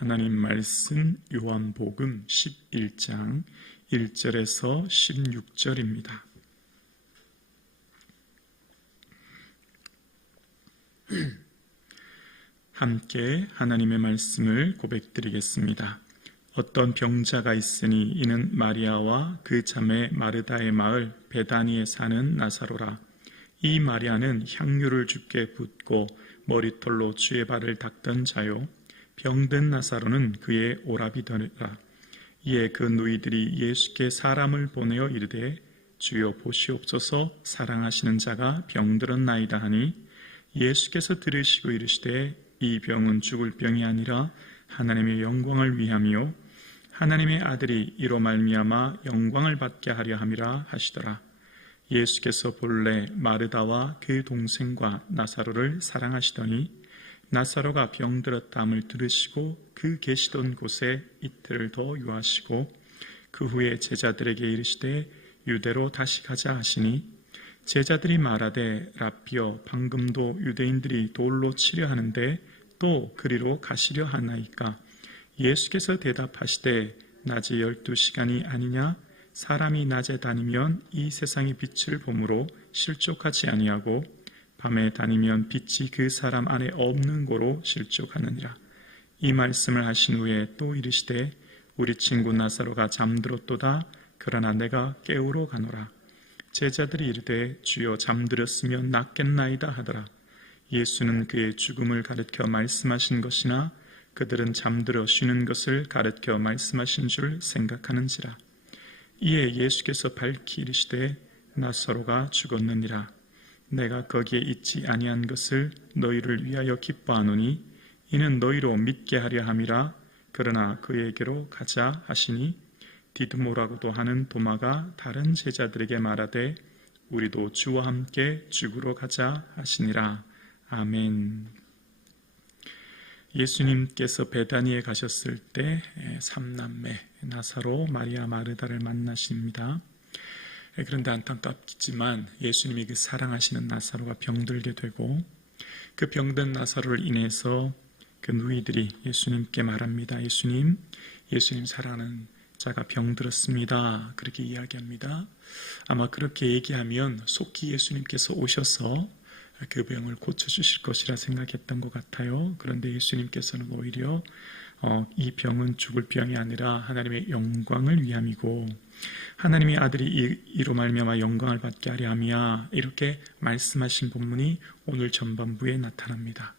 하나님 말씀 요한복음 11장 1절에서 16절입니다. 함께 하나님의 말씀을 고백드리겠습니다. 어떤 병자가 있으니 이는 마리아와 그 자매 마르다의 마을 베다니에 사는 나사로라. 이 마리아는 향유를 주께 붓고 머리털로 주의 발을 닦던 자요, 병든 나사로는 그의 오라비더라. 이에 그 누이들이 예수께 사람을 보내어 이르되 주여 보시옵소서, 사랑하시는 자가 병들었나이다 하니 예수께서 들으시고 이르시되 이 병은 죽을 병이 아니라 하나님의 영광을 위함이요 하나님의 아들이 이로 말미암아 영광을 받게 하려 함이라 하시더라. 예수께서 본래 마르다와 그 동생과 나사로를 사랑하시더니 나사로가 병들었다함을 들으시고 그 계시던 곳에 이틀을 더 유하시고 그 후에 제자들에게 이르시되 유대로 다시 가자 하시니 제자들이 말하되 라삐여 방금도 유대인들이 돌로 치려 하는데 또 그리로 가시려 하나이까? 예수께서 대답하시되 낮에 12시간이 아니냐? 사람이 낮에 다니면 이 세상의 빛을 보므로 실족하지 아니하고 밤에 다니면 빛이 그 사람 안에 없는 고로 실족하느니라. 이 말씀을 하신 후에 또 이르시되 우리 친구 나사로가 잠들었도다. 그러나 내가 깨우러 가노라. 제자들이 이르되 주여 잠들었으면 낫겠나이다 하더라. 예수는 그의 죽음을 가르쳐 말씀하신 것이나 그들은 잠들어 쉬는 것을 가르쳐 말씀하신 줄 생각하는지라. 이에 예수께서 밝히 이르시되 나사로가 죽었느니라. 내가 거기에 있지 아니한 것을 너희를 위하여 기뻐하노니 이는 너희로 믿게 하려 함이라. 그러나 그에게로 가자 하시니 디드모라고도 하는 도마가 다른 제자들에게 말하되 우리도 주와 함께 죽으러 가자 하시니라. 아멘. 예수님께서 베다니에 가셨을 때 삼남매 나사로, 마리아, 마르다를 만나십니다. 그런데 안타깝지만 예수님이 그 사랑하시는 나사로가 병들게 되고 그 병든 나사로를 인해서 그 누이들이 예수님께 말합니다. 예수님 사랑하는 자가 병들었습니다. 그렇게 이야기합니다. 아마 그렇게 얘기하면 속히 예수님께서 오셔서 그 병을 고쳐주실 것이라 생각했던 것 같아요. 그런데 예수님께서는 오히려 이 병은 죽을 병이 아니라 하나님의 영광을 위함이고 하나님의 아들이 이로 말미암아 영광을 받게 하려 함이야, 이렇게 말씀하신 본문이 오늘 전반부에 나타납니다.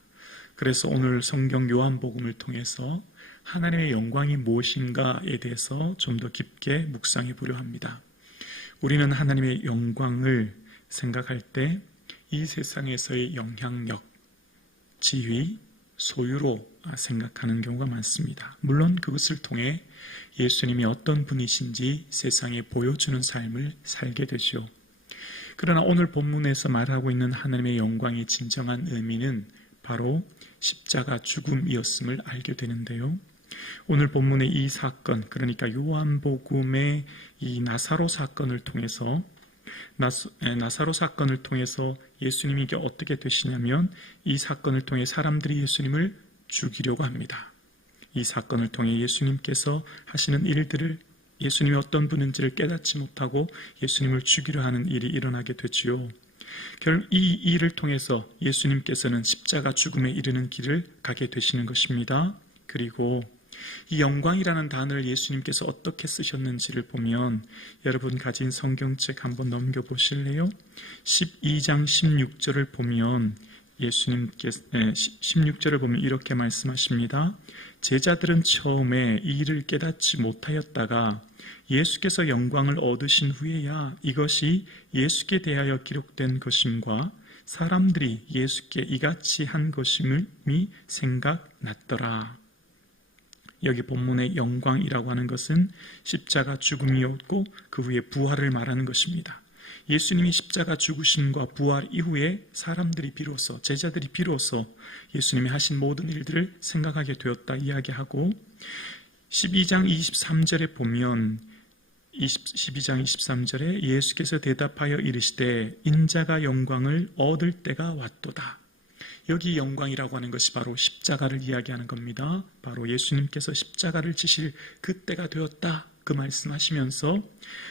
그래서 오늘 성경 요한복음을 통해서 하나님의 영광이 무엇인가에 대해서 좀 더 깊게 묵상해 보려 합니다. 우리는 하나님의 영광을 생각할 때 이 세상에서의 영향력, 지위, 소유로 생각하는 경우가 많습니다. 물론 그것을 통해 예수님이 어떤 분이신지 세상에 보여주는 삶을 살게 되죠. 그러나 오늘 본문에서 말하고 있는 하나님의 영광의 진정한 의미는 바로 십자가 죽음이었음을 알게 되는데요. 오늘 본문의 이 사건, 그러니까 요한복음의 이 나사로 사건을 통해서 예수님이 이게 어떻게 되시냐면 이 사건을 통해 사람들이 예수님을 죽이려고 합니다. 이 사건을 통해 예수님께서 하시는 일들을, 예수님이 어떤 분인지를 깨닫지 못하고 예수님을 죽이려 하는 일이 일어나게 되지요. 결국 이 일을 통해서 예수님께서는 십자가 죽음에 이르는 길을 가게 되시는 것입니다. 그리고 이 영광이라는 단어를 예수님께서 어떻게 쓰셨는지를 보면 여러분 가진 성경책 한번 넘겨보실래요? 12장 16절을 보면 예수님께서 16절을 보면 이렇게 말씀하십니다. 제자들은 처음에 이 일을 깨닫지 못하였다가 예수께서 영광을 얻으신 후에야 이것이 예수께 대하여 기록된 것임과 사람들이 예수께 이같이 한 것임이 생각났더라. 여기 본문의 영광이라고 하는 것은 십자가 죽음이었고 그 후에 부활을 말하는 것입니다. 예수님이 십자가 죽으심과 부활 이후에 사람들이 비로소, 제자들이 비로소 예수님이 하신 모든 일들을 생각하게 되었다 이야기하고 12장 23절에 보면 12장 23절에 예수께서 대답하여 이르시되 인자가 영광을 얻을 때가 왔도다. 여기 영광이라고 하는 것이 바로 십자가를 이야기하는 겁니다. 바로 예수님께서 십자가를 지실 그때가 되었다, 그 말씀하시면서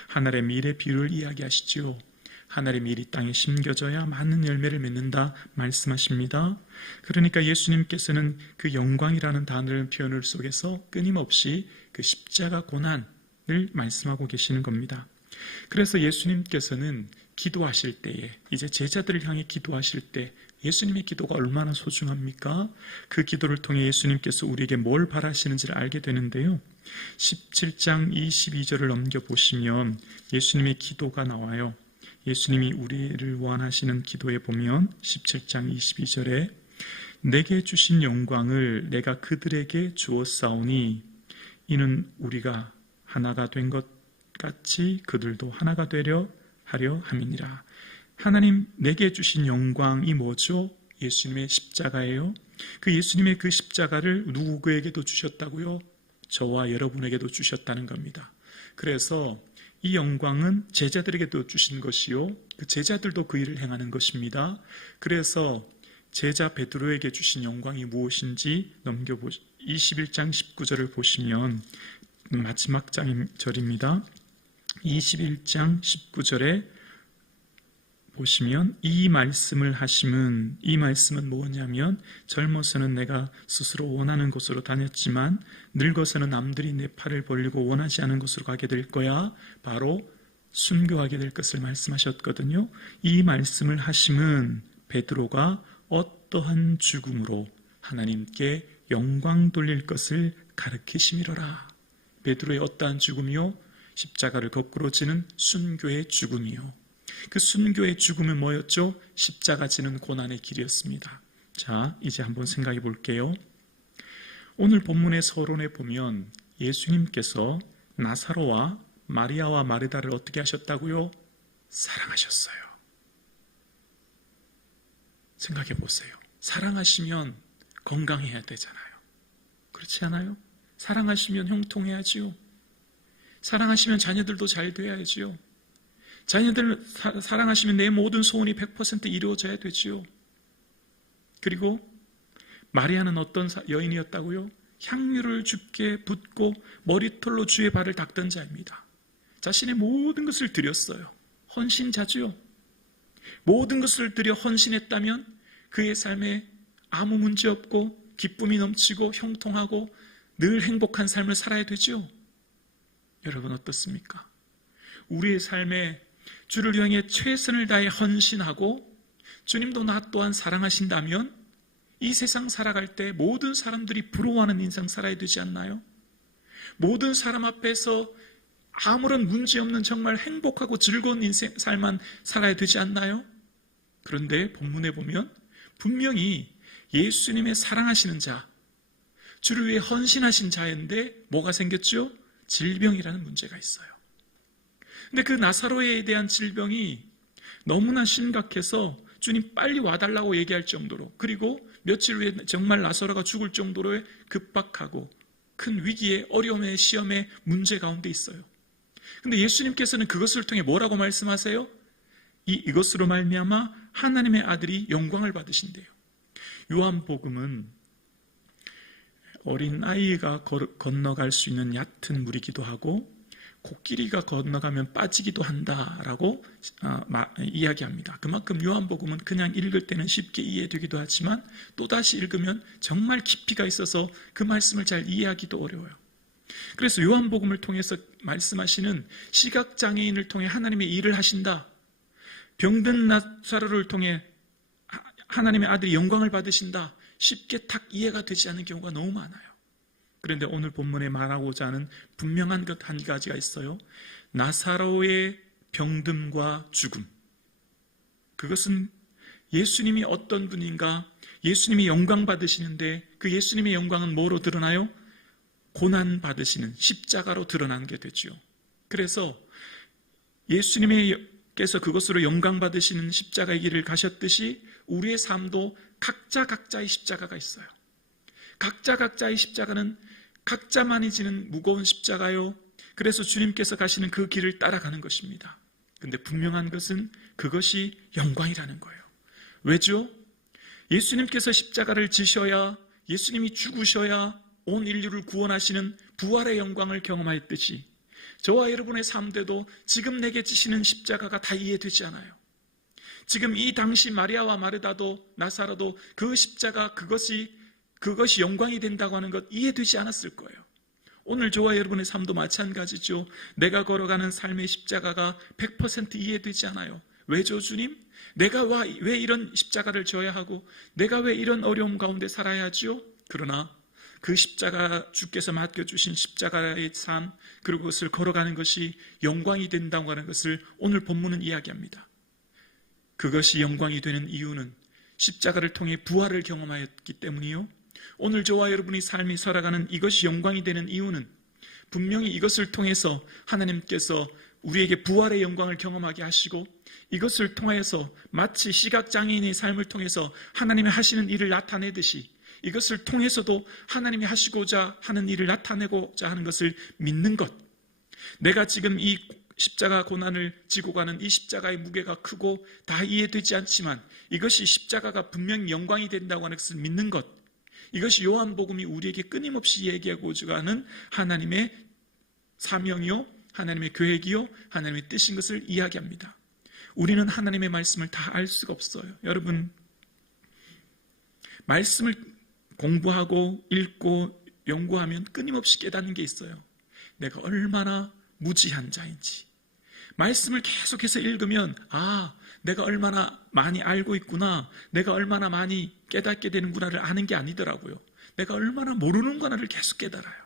하늘의 밀의 비유를 이야기하시죠. 하늘의 밀이 땅에 심겨져야 많은 열매를 맺는다 말씀하십니다. 그러니까 예수님께서는 그 영광이라는 단어를 표현을 속에서 끊임없이 그 십자가 고난을 말씀하고 계시는 겁니다. 그래서 예수님께서는 기도하실 때에, 이제 제자들을 향해 기도하실 때 예수님의 기도가 얼마나 소중합니까? 그 기도를 통해 예수님께서 우리에게 뭘 바라시는지를 알게 되는데요. 17장 22절을 넘겨보시면 예수님의 기도가 나와요. 예수님이 우리를 원하시는 기도에 보면 17장 22절에 내게 주신 영광을 내가 그들에게 주었사오니 이는 우리가 하나가 된 것 같이 그들도 하나가 되려 하려 함이니라. 하나님 내게 주신 영광이 뭐죠? 예수님의 십자가예요. 그 예수님의 그 십자가를 누구에게도 주셨다고요? 저와 여러분에게도 주셨다는 겁니다. 그래서 이 영광은 제자들에게도 주신 것이요, 그 제자들도 그 일을 행하는 것입니다. 그래서 제자 베드로에게 주신 영광이 무엇인지 21장 19절을 보시면 마지막 절입니다. 21장 19절에 보시면 이 말씀을 하심은, 이 말씀은 뭐냐면 젊어서는 내가 스스로 원하는 곳으로 다녔지만 늙어서는 남들이 내 팔을 벌리고 원하지 않은 곳으로 가게 될 거야. 바로 순교하게 될 것을 말씀하셨거든요. 이 말씀을 하심은 베드로가 어떠한 죽음으로 하나님께 영광 돌릴 것을 가르치심이로라. 베드로의 어떠한 죽음이요? 십자가를 거꾸로 지는 순교의 죽음이요. 그 순교의 죽음은 뭐였죠? 십자가 지는 고난의 길이었습니다. 자, 이제 한번 생각해 볼게요. 오늘 본문의 서론에 보면 예수님께서 나사로와 마리아와 마르다를 어떻게 하셨다고요? 사랑하셨어요. 생각해 보세요. 사랑하시면 건강해야 되잖아요. 그렇지 않아요? 사랑하시면 형통해야지요. 사랑하시면 자녀들도 잘 돼야지요. 자녀들 사랑하시면 내 모든 소원이 100% 이루어져야 되지요. 그리고 마리아는 어떤 여인이었다고요? 향유를 주께 붓고 머리털로 주의 발을 닦던 자입니다. 자신의 모든 것을 드렸어요. 헌신자지요. 모든 것을 드려 헌신했다면 그의 삶에 아무 문제 없고 기쁨이 넘치고 형통하고 늘 행복한 삶을 살아야 되지요. 여러분 어떻습니까? 우리의 삶에 주를 향해 최선을 다해 헌신하고 주님도 나 또한 사랑하신다면 이 세상 살아갈 때 모든 사람들이 부러워하는 인생 살아야 되지 않나요? 모든 사람 앞에서 아무런 문제 없는 정말 행복하고 즐거운 인생 삶만 살아야 되지 않나요? 그런데 본문에 보면 분명히 예수님의 사랑하시는 자, 주를 위해 헌신하신 자인데 뭐가 생겼죠? 질병이라는 문제가 있어요. 근데 그 나사로에 대한 질병이 너무나 심각해서 주님 빨리 와달라고 얘기할 정도로, 그리고 며칠 후에 정말 나사로가 죽을 정도로 급박하고 큰 위기에, 어려움에, 시험에, 문제 가운데 있어요. 근데 예수님께서는 그것을 통해 뭐라고 말씀하세요? 이것으로 말미암아 하나님의 아들이 영광을 받으신대요. 요한복음은 어린 아이가 건너갈 수 있는 얕은 물이기도 하고 코끼리가 건너가면 빠지기도 한다라고 이야기합니다. 그만큼 요한복음은 그냥 읽을 때는 쉽게 이해되기도 하지만 또다시 읽으면 정말 깊이가 있어서 그 말씀을 잘 이해하기도 어려워요. 그래서 요한복음을 통해서 말씀하시는 시각장애인을 통해 하나님의 일을 하신다, 병든 나사로를 통해 하나님의 아들이 영광을 받으신다, 쉽게 탁 이해가 되지 않는 경우가 너무 많아요. 그런데 오늘 본문에 말하고자 하는 분명한 것 한 가지가 있어요. 나사로의 병듦과 죽음, 그것은 예수님이 어떤 분인가, 예수님이 영광 받으시는데 그 예수님의 영광은 뭐로 드러나요? 고난 받으시는 십자가로 드러나는 게 되죠. 그래서 예수님께서 그것으로 영광 받으시는 십자가의 길을 가셨듯이 우리의 삶도 각자의 십자가가 있어요. 각자의 십자가는 각자만이 지는 무거운 십자가요. 그래서 주님께서 가시는 그 길을 따라가는 것입니다. 그런데 분명한 것은 그것이 영광이라는 거예요. 왜죠? 예수님께서 십자가를 지셔야, 예수님이 죽으셔야 온 인류를 구원하시는 부활의 영광을 경험하였듯이 저와 여러분의 삶대도 지금 내게 지시는 십자가가 다 이해되지 않아요. 지금 이 당시 마리아와 마르다도 나사로도 그 십자가 그것이 영광이 된다고 하는 것 이해되지 않았을 거예요. 오늘 저와 여러분의 삶도 마찬가지죠. 내가 걸어가는 삶의 십자가가 100% 이해되지 않아요. 왜죠, 주님? 내가 왜 이런 십자가를 져야 하고 내가 왜 이런 어려움 가운데 살아야 하지요? 그러나 그 십자가, 주께서 맡겨주신 십자가의 삶, 그리고 그것을 걸어가는 것이 영광이 된다고 하는 것을 오늘 본문은 이야기합니다. 그것이 영광이 되는 이유는 십자가를 통해 부활을 경험하였기 때문이요. 오늘 저와 여러분이 삶이 살아가는 이것이 영광이 되는 이유는 분명히 이것을 통해서 하나님께서 우리에게 부활의 영광을 경험하게 하시고, 이것을 통해서 마치 시각장애인의 삶을 통해서 하나님이 하시는 일을 나타내듯이 이것을 통해서도 하나님이 하시고자 하는 일을 나타내고자 하는 것을 믿는 것. 내가 지금 이 십자가 고난을 지고 가는 이 십자가의 무게가 크고 다 이해되지 않지만 이것이 십자가가 분명히 영광이 된다고 하는 것을 믿는 것. 이것이 요한복음이 우리에게 끊임없이 얘기하고자 하는 하나님의 사명이요, 하나님의 계획이요, 하나님의 뜻인 것을 이야기합니다. 우리는 하나님의 말씀을 다 알 수가 없어요. 여러분, 말씀을 공부하고 읽고 연구하면 끊임없이 깨닫는 게 있어요. 내가 얼마나 무지한 자인지. 말씀을 계속해서 읽으면 내가 얼마나 많이 알고 있구나, 내가 얼마나 많이 깨닫게 되는구나를 아는 게 아니더라고요. 내가 얼마나 모르는구나를 계속 깨달아요.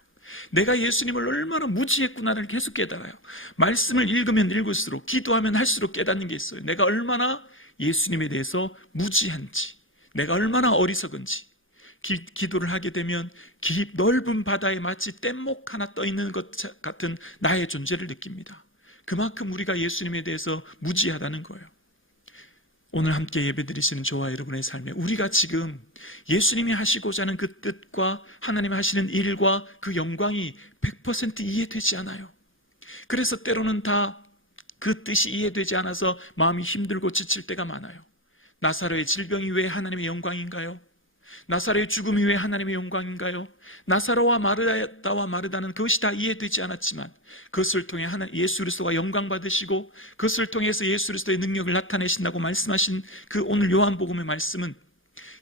내가 예수님을 얼마나 무지했구나를 계속 깨달아요. 말씀을 읽으면 읽을수록, 기도하면 할수록 깨닫는 게 있어요. 내가 얼마나 예수님에 대해서 무지한지, 내가 얼마나 어리석은지. 기도를 하게 되면 넓은 바다에 마치 뗏목 하나 떠 있는 것 같은 나의 존재를 느낍니다. 그만큼 우리가 예수님에 대해서 무지하다는 거예요. 오늘 함께 예배드리시는 저와 여러분의 삶에 우리가 지금 예수님이 하시고자 하는 그 뜻과 하나님이 하시는 일과 그 영광이 100% 이해되지 않아요. 그래서 때로는 다 그 뜻이 이해되지 않아서 마음이 힘들고 지칠 때가 많아요. 나사로의 질병이 왜 하나님의 영광인가요? 나사로의 죽음이 왜 하나님의 영광인가요? 나사로와 마르다는 그것이 다 이해되지 않았지만 그것을 통해 예수 그리스도가 영광 받으시고 그것을 통해서 예수 그리스도의 능력을 나타내신다고 말씀하신 그 오늘 요한복음의 말씀은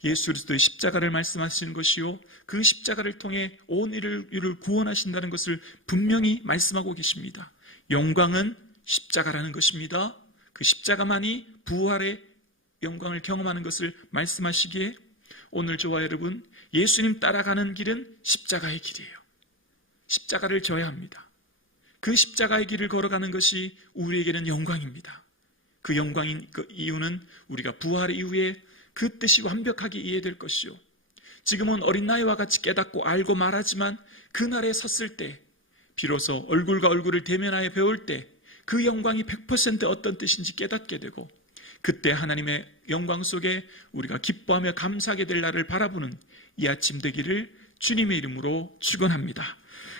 예수 그리스도의 십자가를 말씀하시는 것이요, 그 십자가를 통해 온 인류를 구원하신다는 것을 분명히 말씀하고 계십니다. 영광은 십자가라는 것입니다. 그 십자가만이 부활의 영광을 경험하는 것을 말씀하시기에 오늘 저와 여러분, 예수님 따라가는 길은 십자가의 길이에요. 십자가를 져야 합니다. 그 십자가의 길을 걸어가는 것이 우리에게는 영광입니다. 그 영광인 그 이유는 우리가 부활 이후에 그 뜻이 완벽하게 이해될 것이요, 지금은 어린 나이와 같이 깨닫고 알고 말하지만 그날에 섰을 때 비로소 얼굴과 얼굴을 대면하여 배울 때 그 영광이 100% 어떤 뜻인지 깨닫게 되고, 그때 하나님의 영광 속에 우리가 기뻐하며 감사하게 될 날을 바라보는 이 아침 되기를 주님의 이름으로 축원합니다.